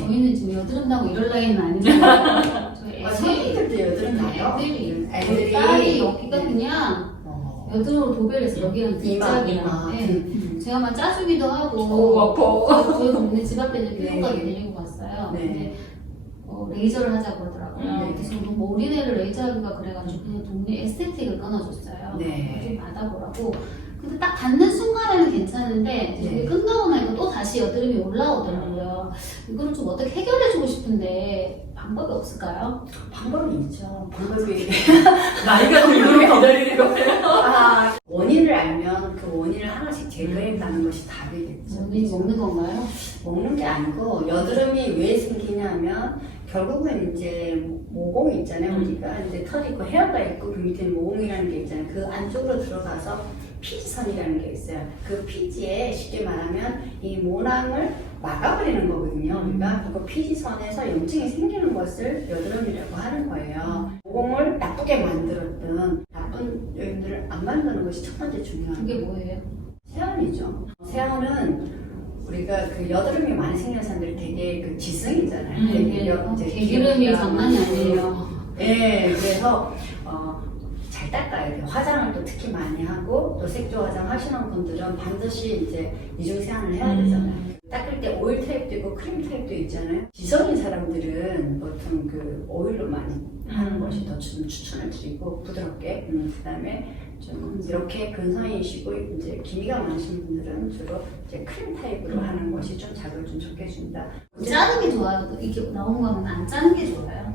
저희는 지금 여드름나고 이럴 나이는 아니잖아요. 저희 성인들도 여드름 나요? 애들이 딸이 여기가 그냥 여드름으로 도배를 해서 여기가 등짝이랑 제가 막 짜주기도 하고 저희 동네 집 앞에 있는 피부과에 데리고 갔어요. 근데 레이저를 하자고 그러더라고요. 그래서 뭐 어린애를 레이저하기가 그래가지고 그냥 동네 에스테틱을 끊어줬어요. 좀 받아보라고. 근데 딱 받는 순간에는 괜찮은데 이제 끝나고 나니까 또 다시 여드름이 올라오더라고요. 이거를 좀 어떻게 해결해주고 싶은데 방법이 없을까요? 방법이 있죠. 방법이 나이가 들도록 기다리는 거예요. 원인을 알면 그 원인을 하나씩 제거해가는 것이 답이겠죠. 원인이 먹는 건가요? 먹는 게 아니고 여드름이 왜 생기냐면 결국은 이제 모공이 있잖아요. 우리가 이제 털이 있고 헤어가 있고 그 밑에 모공이라는 게 있잖아요. 그 안쪽으로 들어가서 피지선이라는 게 있어요. 그 피지에 쉽게 말하면 이 모낭을 막아버리는 거거든요. 우리가 그 피지선에서 염증이 생기는 것을 여드름이라고 하는 거예요. 모공을 나쁘게 만들었던 나쁜 요인들을 안 만드는 것이 첫 번째 중요한 그게 뭐예요? 세안이죠. 세안은 우리가 그 여드름이 많이 생기는 사람들이 되게 그 지성이잖아요. 되게 이제 개기름이 장난이 아니에요. 그래서 잘 닦아야 돼요. 화장을 또 특히 많이 하고 또 색조 화장 하시는 분들은 반드시 이제 이중 세안을 해야 되잖아요. 닦을 때 오일 타입도 있고 크림 타입도 있잖아요. 지성인 사람들은 보통 그 오일로 많이 하는 것이 더 추천을 드리고 부드럽게 그다음에 좀 이렇게 근성이시고 이제 기미가 많으신 분들은 주로 이제 크림 타입으로 하는 것이 좀 자극을 좀 좋게 준다. 짜는 게 좋아요? 이렇게 나온 거는 안 짜는 게 좋아요?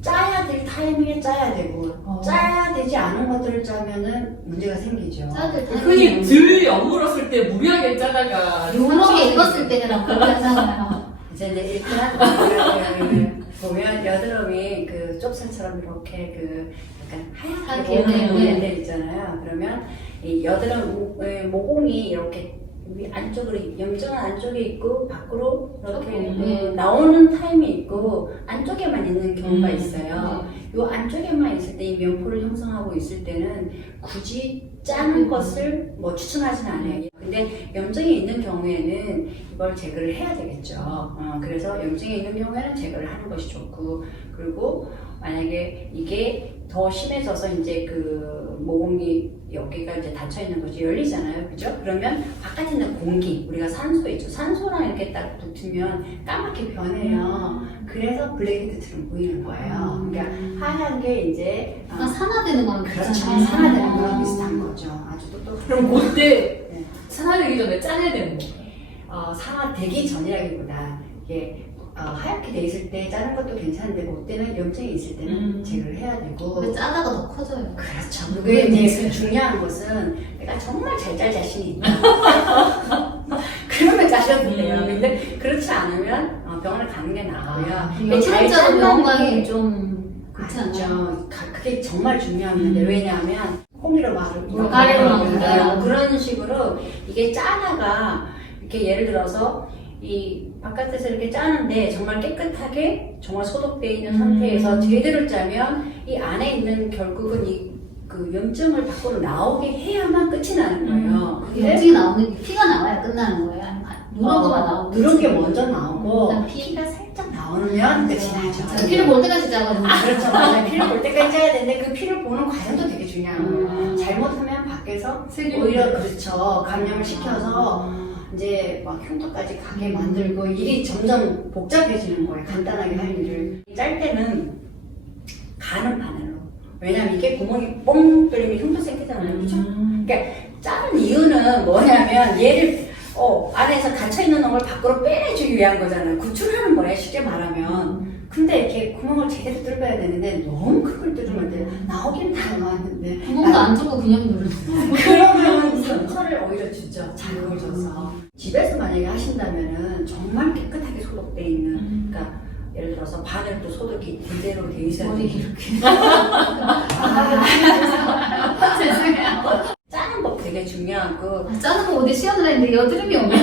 짜야 될 타이밍에 짜야 되고 짜야 되지 않은 것들을 짜면은 문제가 생기죠. 짜야 될 흔히 들 여물었을 때 무리하게 짜다가 요렇게 익었을 때는 그렇게 하잖아요. 이제 일단 보면 여드름이 그 쪽살처럼 이렇게 그 약간 하얗게 보이는 데 있잖아요. 그러면 이 여드름 모공이 이렇게 안쪽으로 염증은 안쪽에 있고 밖으로 이렇게 나오는 타임이 있고 안쪽에만 있는 경우가 있어요. 이 안쪽에만 있을 때 이 면포를 형성하고 있을 때는 굳이 짜는 것을 뭐 추천하진 않아요. 근데 염증이 있는 경우에는 이걸 제거를 해야 되겠죠. 그래서 염증이 있는 경우에는 제거를 하는 것이 좋고, 그리고 만약에 이게 더 심해져서 이제 그 모공이 여기가 이제 닫혀 있는 것이 열리잖아요. 그죠? 그러면 바깥에 있는 공기, 우리가 산소 있죠. 산소랑 이렇게 딱 붙으면 까맣게 변해요. 그래서 블랙헤드처럼 보이는 거예요. 그러니까 하얀 게 이제 산화되는 거랑 그렇죠. 비슷하잖아요. 산화되는 거랑 비슷한 거죠. 아주 똑똑한. 그럼 그때 산화되기 전에 짜야 되는 거예요? 산화되기 전이라기보다 이게 하얗게 돼 있을 때 짜는 것도 괜찮은데 그때는 염증이 있을 때는 제거를 해야 되고. 근데 짜다가 더 커져요. 그렇죠. 그게 이제 중요한 것은 내가 정말 잘 짤 자신이 있다. 그러면 짜셔도 돼요. 근데 그렇지 않으면 병원에 가는 게 나아요. 잘 짜는 병원 가기 좀 그렇지 않죠. 그게 정말 중요한 건데 왜냐하면 콩이로 말을 가래로 먹는다. 그런 식으로 이게 짜다가 이렇게 예를 들어서 이 바깥에서 이렇게 짜는데 정말 깨끗하게 정말 소독되어 있는 상태에서 제대로 짜면 이 안에 있는 결국은 이 그 염증을 밖으로 나오게 해야만 끝이 나는 거예요. 염증이 나오는 게 피가 나와야 끝나는 거예요? 아니면 누런 거만 나오고? 누런 게 먼저 나오고 일단 피가 살짝 나오면 끝이 나죠. 피를 볼 때까지 짜거든요. 그렇죠. 맞아요. 피를 볼 때까지 짜야 되는데 그 피를 보는 과정도 되게 중요한 거예요. 잘못하면 밖에서 오히려 그렇죠. 감염을 시켜서 이제 막 흉터까지 가게 만들고 일이 점점 복잡해지는 거예요. 간단하게 할 일을. 짤 때는 가는 바늘로. 왜냐면 이게 구멍이 뻥 뚫리면 흉터 생기잖아요. 그렇죠? 그러니까 짜는 이유는 뭐냐면 얘를 안에서 갇혀있는 걸 밖으로 빼내주기 위한 거잖아요. 구출하는 거예요. 쉽게 말하면. 근데 이렇게 구멍을 제대로 뚫어야 되는데 너무 큰 걸 뚫으면 돼. 나오긴 다 나왔는데. 구멍도 안 뚫고 그냥 누르는 그러면 상처를 오히려 주죠. 자극을 줘서. 집에서 만약에 하신다면은 정말 깨끗하게 소독되어 있는, 그러니까 예를 들어서 바늘도 소독이 제대로 되어 있어야 머리 돼요. 이렇게. 죄송해요. 짜는 법 되게 중요하고 짜는 거 어디 시연을 했는데 여드름이 없네요.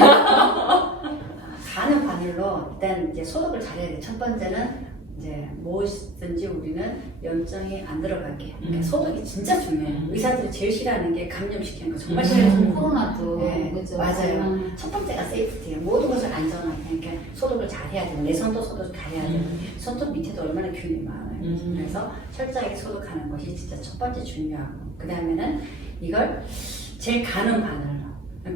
가는 바늘로 일단 이제 소독을 잘해야 돼. 첫 번째는 이제 무엇이든지 우리는 염증이 안 들어가게. 그러니까 소독이 진짜 중요해요. 의사들이 제일 싫어하는 게 감염시키는 거 정말 싫어해요. 코로나도. 네, 그죠? 맞아요. 첫 번째가 세이프티예요. 모든 것을 안전하게. 그러니까 소독을 잘 해야 돼요. 내 손도 소독 잘 해야 돼요. 손톱 밑에도 얼마나 균이 많아요. 그래서 철저하게 소독하는 것이 진짜 첫 번째 중요하고. 그 다음에는 이걸 제일 가는 바늘로.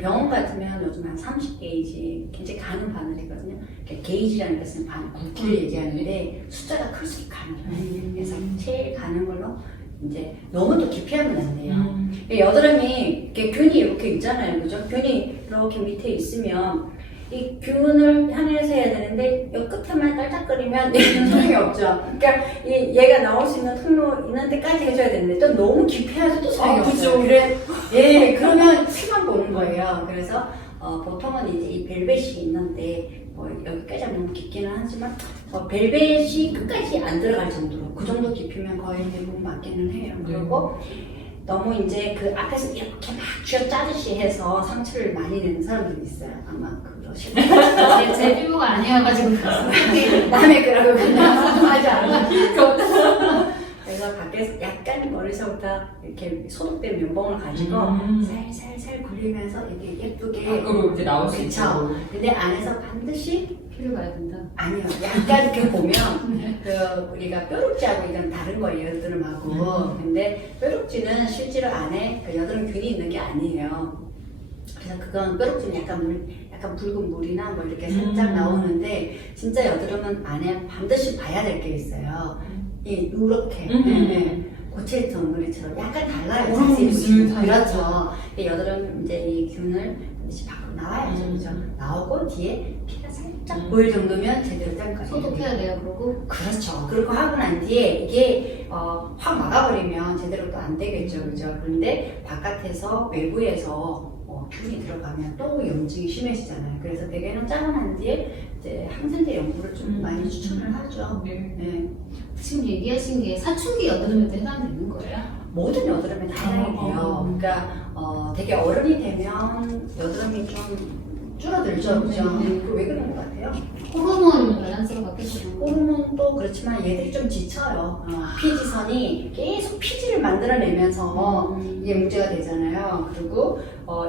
병원 같으면 요즘 한 30게이지 굉장히 가는 바늘이거든요. 그러니까 게이지라는 것은 굵기를 얘기하는데 숫자가 클수록 가는 거예요. 그래서 제일 가는 걸로 이제 너무 또 깊이 하면 안 돼요. 여드름이 이렇게 균이 이렇게 있잖아요. 그죠? 균이 이렇게 밑에 있으면 이 균을 향해서 해야 되는데 이 끝에만 깔짝거리면 얘는 소용이 없죠. 그러니까 얘가 나올 수 있는 통로 있는 데까지 해줘야 되는데 또 너무 깊이 해도 또 소용이 없죠. 그래, 예, 그러면 피만 보는 거예요. 그래서 보통은 이제 이 벨벳이 있는데 뭐 여기까지 너무 깊기는 하지만 벨벳이 끝까지 안 들어갈 정도로 그 정도 깊이면 거의 대부분 맞기는 해요. 그리고 너무 이제 그 앞에서 이렇게 막 쥐어 짜듯이 해서 상처를 많이 내는 사람들이 있어요. 아마 그러시고 제 피부가 아니어가지고 남의 거라고 그냥 하지 않아요. 그래서 밖에서 약간 머리서부터 이렇게 소독된 면봉을 가지고 살살살 굴리면서 이렇게 예쁘게 밖으로 이렇게 나올 수 그쵸. 있고. 근데 안에서 반드시 피를 봐야 된다. 아니요. 약간 이렇게 보면 그 우리가 뾰룩지하고 이건 다른 거예요. 여드름하고. 근데 뾰룩지는 실제로 안에 그 여드름균이 있는 게 아니에요. 그래서 그건 뾰룩지는 약간 붉은 물이나 뭐 이렇게 살짝 나오는데 진짜 여드름은 안에 반드시 봐야 될 게 있어요. 이 누렇게 고체 덩어리처럼 약간 달라요. 자세히 보시면. 그렇죠. 여드름 이제 이 균을 반드시 밖으로 나와야죠. 그죠? 나오고 뒤에 피가 살짝 보일 정도면 제대로 된 거예요. 소독해야 돼요, 그러고. 그렇죠. 그렇고 하고 난 뒤에 이게 확 막아버리면 제대로 또 안 되겠죠. 그죠? 그런데 바깥에서 외부에서 균이 들어가면 또 염증이 심해지잖아요. 그래서 대개는 짜고 난 뒤에 이제 항생제 연고를 좀 많이 추천을 하죠. 네. 지금 얘기하신 게 사춘기 여드름에도 해당되는 거예요? 모든 여드름에 다 해당이 돼요. 그러니까 되게 어른이 되면 여드름이 좀 줄어들죠. 그죠? 왜 그런 것 같아요? 호르몬 밸런스가 바뀌어서 호르몬도 그렇지만 얘들이 좀 지쳐요. 피지선이 계속 피지를 만들어내면서 이게 문제가 되잖아요. 그리고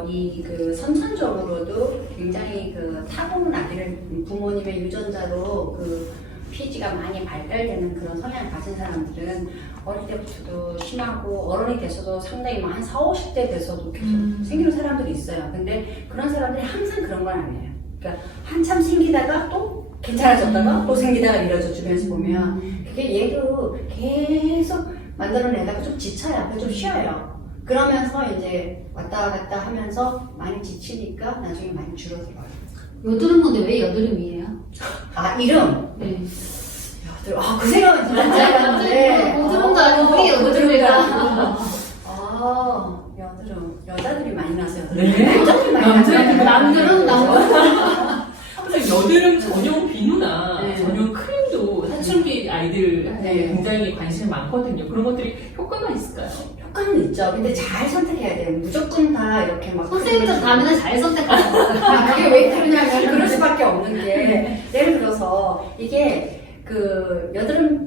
이 그 선천적으로도 굉장히 그 타고나기를 부모님의 유전자로 그 피지가 많이 발달되는 그런 성향을 가진 사람들은 어릴 때부터도 심하고 어른이 돼서도 상당히 한 4, 50대 돼서도 계속 생기는 사람들이 있어요. 근데 그런 사람들이 항상 그런 건 아니에요. 그러니까 한참 생기다가 또 괜찮아졌다가 또 생기다가 이러죠. 주변에서 보면 그게 얘도 계속 만들어내다가 좀 지쳐요. 그래서 좀 쉬어요. 그러면서 이제 왔다 갔다 하면서 많이 지치니까 나중에 많이 줄어들어요. 여드름 건데 왜 여드름이에요? 아, 이름? 네. 여드름. 그 생각은 진짜 잘 해봤는데. 여드름도 아니고 왜 여드름이라. 여드름. 여자들이 많이 나서 여드름. 네? 남자들이 많이 나서 남들은 여드름 전용 비누나 네. 전용 크림도 사춘기 아이들 네. 굉장히 관심이 많거든요. 그런 것들이 효과가 있을까요? 효과는 있죠. 근데 잘 선택해야 돼요. 무조건 다 이렇게 막. 선생님들 다음에는 잘 선택하는 거예요. 그게 왜 그러냐면 그럴 수밖에 없는 게 예를 들어서 이게 그 여드름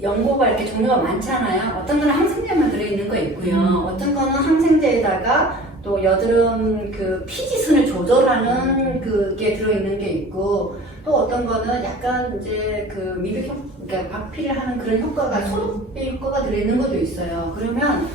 연고가 이렇게 종류가 많잖아요. 어떤 거는 항생제만 들어있는 거 있고요. 어떤 거는 항생제에다가 또 여드름 그 피지선을 조절하는 그게 들어있는 게 있고 또 어떤 거는 약간 이제 그 미백 그러니까 박피를 하는 그런 효과가 소독 효과가 들어있는 것도 있어요. 그러면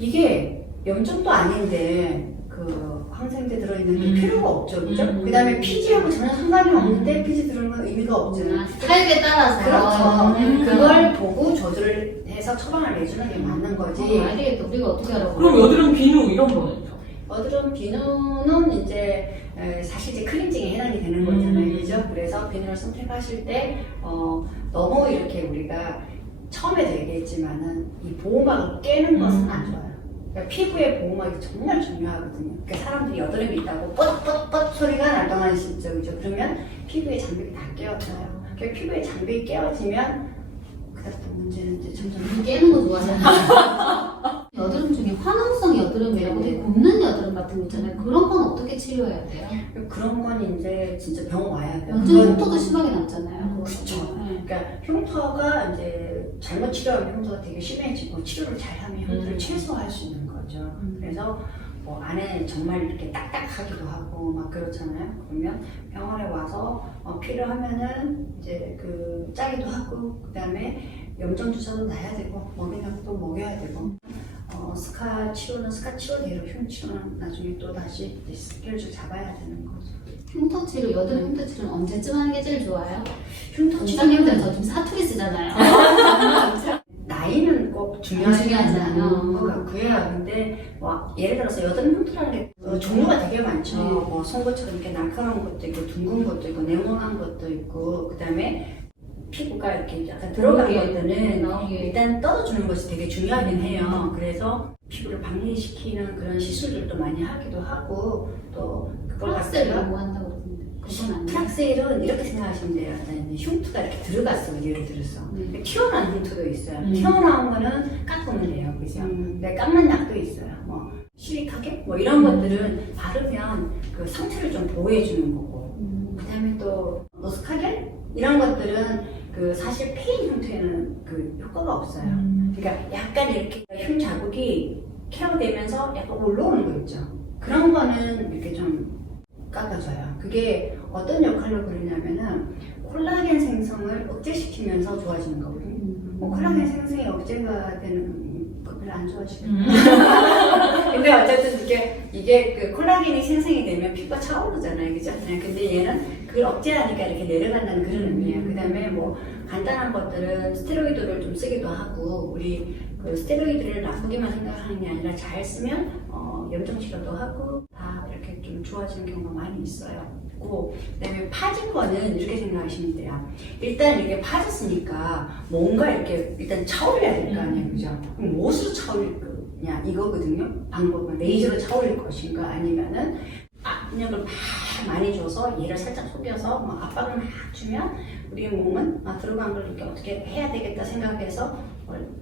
이게 염증도 아닌데 그 항생제 들어있는 게 필요가 없죠, 그죠? 그 다음에 피지하고 전혀 상관이 없는데 피지 들어있는 건 의미가 없죠. 타입에 따라서. 그렇죠. 그걸 보고 조절을 해서 처방을 내주는 게 맞는 거지. 알겠다. 우리가 어떻게 하라고. 그럼 여드름 비누 이런 거는요? 여드름 비누는 이제 사실 이제 클렌징에 해당이 되는 거잖아요, 그죠? 그래서 비누를 선택하실 때 너무 이렇게 우리가 처음에도 얘기했지만은 이 보호막을 깨는 것은 안 좋아요. 그러니까 피부의 보호막이 정말 중요하거든요. 그러니까 사람들이 여드름이 있다고 뻗 소리가 날 동안 진짜 그죠? 그러면 피부의 장벽이 다 깨어져요. 그러니까 피부의 장벽이 깨어지면 그다음부터 문제는 이제 점점 깨는 거 좋아하잖아. 여드름 중에 화농성 여드름이라고 되게 곱는 여드름 같은 거 있잖아요. 그런 건 어떻게 치료해야 돼요? 그런 건 이제 진짜 병원 와야 돼요. 완전 흉터도 심하게 났잖아요. 그쵸. 네. 그러니까 흉터가 이제 잘못 치료하면 흉터가 되게 심해지고 치료를 잘하면 흉터를 최소화할 수 있는 거죠. 그래서 뭐 안에 정말 이렇게 딱딱하기도 하고 막 그렇잖아요. 그러면 병원에 와서 필요하면은 이제 그 짜기도 하고 그다음에 염증 주사도 놔야 되고 먹이는 또 먹여야 되고 스카 치료는 스카 치료대로 흉 치료는 나중에 또 다시 스케줄 잡아야 되는 거죠. 흉터 치료, 여드름 흉터 치료는 언제쯤 하는 게 제일 좋아요? 흉터 원장님들 치료는 저 좀 사투리 쓰잖아요. 나이는 꼭 중요하지 중요하지 않은 않아요. 것 같고요. 근데 뭐 예를 들어서 여드름 흉터라는 게 종류가 되게 많죠. 네. 뭐 송곳처럼 이렇게 날카로운 것도 있고 둥근 것도 있고 네모난 것도 있고 그다음에 피부가 이렇게 약간 들어간 것들은 나오게. 일단 떨어주는 것이 되게 중요하긴 해요. 그래서 피부를 박리시키는 그런 시술들도 많이 하기도 하고 또 그걸 플락스를 갖다가 뭐 한다고 그러는데 그건 아니에요. 프락셀은 이렇게 생각하시면 돼요. 흉터가 이렇게 들어갔어요. 예를 들어서 네. 튀어나온 흉터도 있어요. 튀어나온 거는 깎으면 돼요. 그죠? 근데 깎는 약도 있어요. 뭐 실리카겔 뭐 이런 것들은 바르면 그 상처를 좀 보호해 주는 거고 그다음에 또 노스카겔 이런 것들은 그 사실 페인 흉터에는 그 효과가 없어요. 그러니까 약간 이렇게 흉 자국이 케어되면서 약간 올라오는 거 있죠. 그런 거는 이렇게 좀 깎아줘요. 그게 어떤 역할로 그러냐면은 콜라겐 생성을 억제시키면서 좋아지는 거거든요. 뭐 콜라겐 생성이 억제가 되는 거 별로 안 좋아하시거든요. 근데 어쨌든 이게 그 콜라겐이 생성이 되면 피부가 차오르잖아요. 그죠? 네, 근데 얘는 그걸 억제하니까 이렇게 내려간다는 그런 의미예요. 그 다음에 뭐 간단한 것들은 스테로이드를 좀 쓰기도 하고 우리 그 스테로이드를 나쁘게만 생각하는 게 아니라 잘 쓰면 염증 치료도 하고 다 이렇게 좀 좋아지는 경우가 많이 있어요. 그다음에 파진 거는 이렇게 생각하시면 돼요. 일단 이렇게 파졌으니까 뭔가 이렇게 일단 차올려야 될 거 아니에요, 그죠? 그럼 무엇으로 차올릴 거냐 이거거든요. 방법은 레이저로 차올릴 것인가 아니면은 압력을 막 많이 줘서 얘를 살짝 속여서 뭐 압박을 막 주면 우리 몸은 들어간 걸 이렇게 어떻게 해야 되겠다 생각해서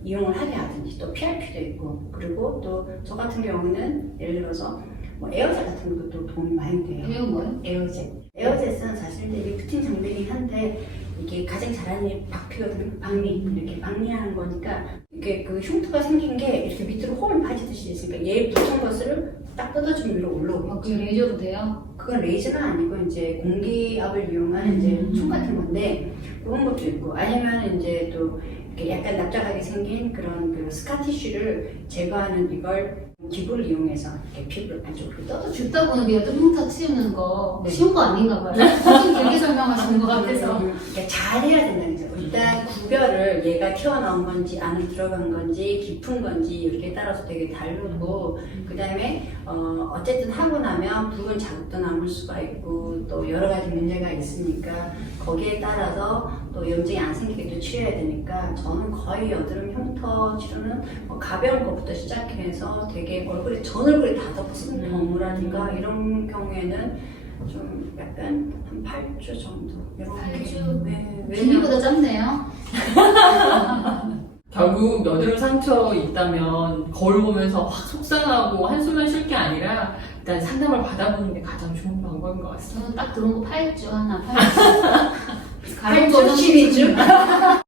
이용을 하게 하든지 또 PRP도 있고 그리고 또 저 같은 경우는 예를 들어서 뭐 에어젯 같은 것도 도움이 많이 돼요. 에어 뭐요? 에어젯. 에어젯은 사실 이제 리프팅 장비이긴 한데 이게 가장 잘하는 게 박피거든요. 박리. 이렇게 박리하는 거니까 이게 그 흉터가 생긴 게 이렇게 밑으로 홈을 파지듯이 있으니까 얘 붙은 것을 딱 뜯어주면 위로 올라오겠죠. 그게 레이저로 돼요? 그건 레이저는 아니고 이제 공기압을 이용한 이제 총 같은 건데 그런 것도 있고 아니면 이제 또 이렇게 약간 납작하게 생긴 그런 그 스카티쉬를 제거하는 이걸 기구를 이용해서 이렇게 피부를 안쪽으로 떠도 듣다 보니 여드름 흉터 치우는 거 네. 쉬운 거 아닌가 봐요. 엄청 길게 설명하시는 것 같아서. 그러니까 잘 해야 된다는 거죠. 일단 구별을 얘가 튀어나온 건지 안에 들어간 건지 깊은 건지 이렇게 따라서 되게 다르고 그 다음에 어쨌든 하고 나면 붉은 자국도 남을 수가 있고 또 여러 가지 문제가 있으니까 거기에 따라서 또 염증이 안 생기게 또 치료해야 되니까 저는 거의 여드름 흉터 치료는 뭐 가벼운 것부터 시작해서 되게 얼굴에 전 얼굴에 다 덮은 경우라든가 이런 경우에는 좀 약간 한 8주 정도 이렇게 8주? 네, 비밀보다 짧네요. 결국 여드름 상처 있다면 거울 보면서 확 속상하고 한숨을 쉴 게 아니라 일단 상담을 받아보는 게 가장 좋은 방법인 것 같습니다. 저는 딱 들어온 거 8주 하나, 8주. 8주 12주